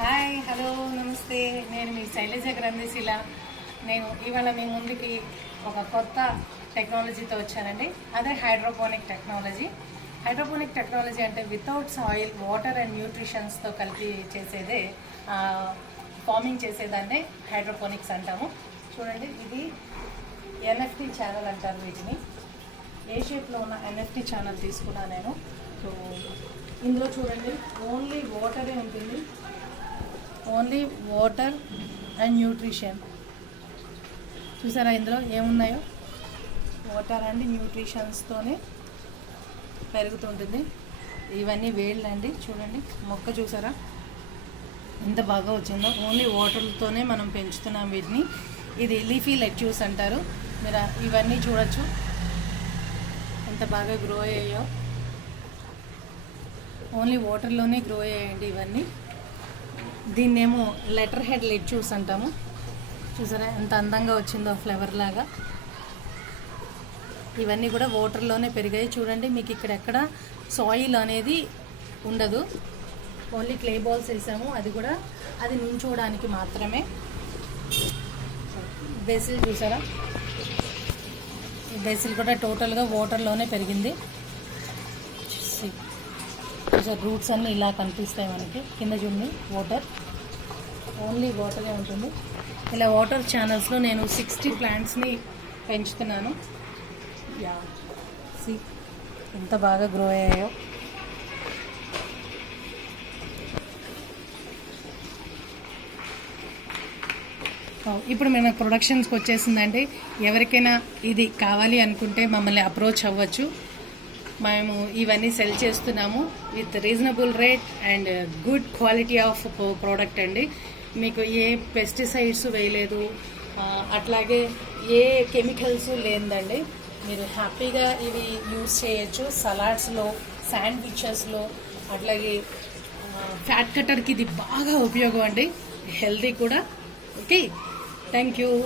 Hi hello నమస్తే. నేను మీ శైలజ గ్రంథశీల. నేను ఇవాళ మీ ముందుకి ఒక కొత్త టెక్నాలజీతో వచ్చానండి. అదే హైడ్రోపోనిక్ టెక్నాలజీ. హైడ్రోపోనిక్ టెక్నాలజీ అంటే వితౌట్ సాయిల్, వాటర్ అండ్ న్యూట్రిషన్స్తో కలిపి చేసేదే ఫార్మింగ్ చేసేదాన్నే హైడ్రోపోనిక్స్ అంటాము. చూడండి, ఇది ఎన్ఎఫ్టీ ఛానల్ అంటారు వీటిని. ఏ షేప్లో ఉన్న ఎన్ఎఫ్టీ ఛానల్ తీసుకున్నాను నేను. సో ఇందులో చూడండి, ఓన్లీ వాటరే ఉంటుంది. Only water and nutrition. చూసారా ఇందులో ఏమున్నాయో? వాటర్ అండ్ న్యూట్రిషన్స్తోనే పెరుగుతుంటుంది. ఇవన్నీ వేళ్ళండి. చూడండి, మొక్క చూసారా ఎంత బాగా వచ్చిందో. ఓన్లీ వాటర్తోనే మనం పెంచుతున్నాం వీటిని. ఇది లీఫీ లెట్యూస్ అంటారు. మీరు ఇవన్నీ చూడొచ్చు ఎంత బాగా గ్రో అయ్యాయో. ఓన్లీ వాటర్లోనే గ్రో అయ్యాయండి ఇవన్నీ. దీన్నేమో లెటర్ హెడ్ లెట్యూస్ అంటాము. చూసారా ఎంత అందంగా వచ్చిందో ఫ్లవర్ లాగా. ఇవన్నీ కూడా వాటర్లోనే పెరిగాయి. చూడండి, మీకు ఇక్కడ ఎక్కడ సాయిల్ అనేది ఉండదు. ఓన్లీ క్లే బాల్స్ వేసాము, అది కూడా అది నించోడానికి మాత్రమే. బేసిల్ చూసారా, ఈ బేసిల్ కూడా టోటల్గా వాటర్లోనే పెరిగింది. రూట్స్ అన్నీ ఇలా కనిపిస్తాయి మనకి. కింద చూడండి, వాటర్, ఓన్లీ వాటరే ఉంటుంది. ఇలా వాటర్ ఛానల్స్లో నేను 60 ప్లాంట్స్ని పెంచుతున్నాను. యా, సి ఎంత బాగా గ్రో అయ్యాయో. ఇప్పుడు మేము ప్రొడక్షన్స్కి వచ్చేసిందంటే ఎవరికైనా ఇది కావాలి అనుకుంటే మమ్మల్ని అప్రోచ్ అవ్వచ్చు. మేము ఇవన్నీ సెల్ చేస్తున్నాము with reasonable rate and good quality of product అండి. మీకు ఏ పెస్టిసైడ్స్ వేయలేదు, అట్లాగే ఏ కెమికల్స్ లేదండి. మీరు హ్యాపీగా ఇవి యూజ్ చేయొచ్చు సలాడ్స్లో, శాండ్విచెస్లో, అట్లాగే ఫ్యాట్ కట్టర్కి ఇది బాగా ఉపయోగం అండి. హెల్తీ కూడా. Okay, thank you.